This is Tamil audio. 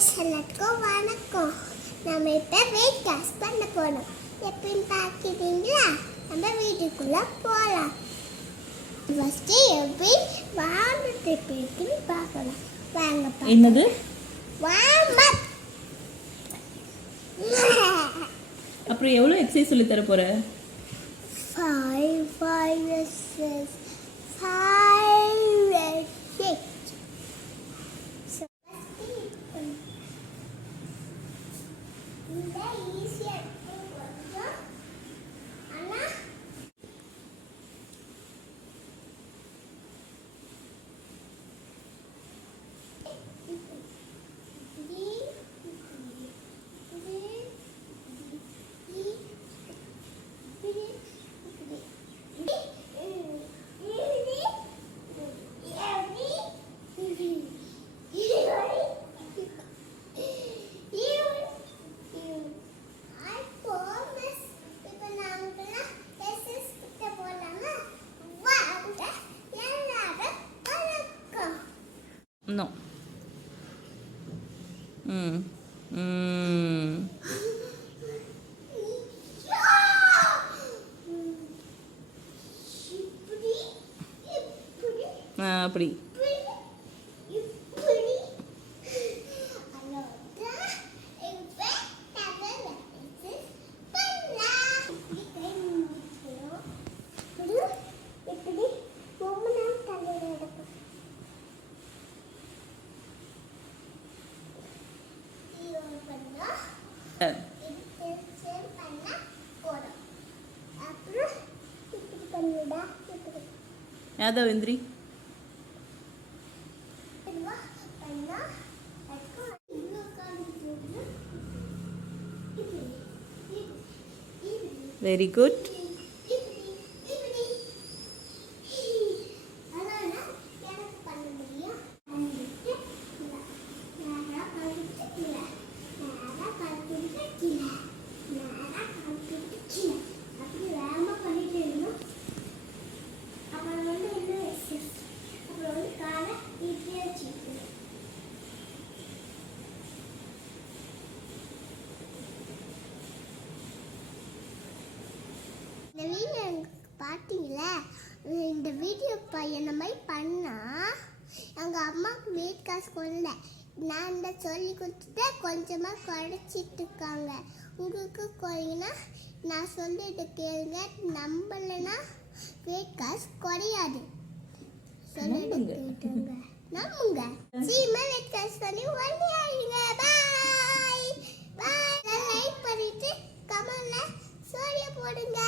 கைஸ் எல்லாத்துக்கும் வணக்கம். நம்ம இப்போ வெயிட் லாஸ் பண்ண போகிறோம். எப்படின்னு பார்க்குறீங்களா? நம்ம வீட்டுக்குள்ளே போகலாம். ஃபஸ்ட்டு எப்படி வார்ம் ட்ரிப் இருக்குன்னு பார்க்கலாம். வாங்க. என்னது வார்ம் அப். அப்புறம் எவ்வளோ எக்ஸசைஸ் சொல்லி தர போற? 5 6 இந்த ஈஸியா கொஞ்சம் ஆனா No. அப்படி யாதவ் எந்திரி. Very good. இந்த வீடியோ பார்த்தீங்களா? இந்த வீடியோ என்ன மாதிரி பண்ணால் எங்கள் அம்மாவுக்கு வெயிட் காசு கொள்ள நான் இந்த சொல்லி கொடுத்துட்டு கொஞ்சமாக குறைச்சிட்டு இருக்காங்க. உங்களுக்கு குறையினா நான் சொல்லிட்டு கேளுங்க. நம்பலைன்னா வெயிட் காசு குறையாது. சொல்லிட்டு கேட்டுங்க. நம்புங்க. சீமா வெயிட் காசு பண்ணி ஒன்றே ஆயிடுங்க. பாய் பாய். லைக் பண்ணிட்டு கமெண்ட்ல சோரியா போடுங்க.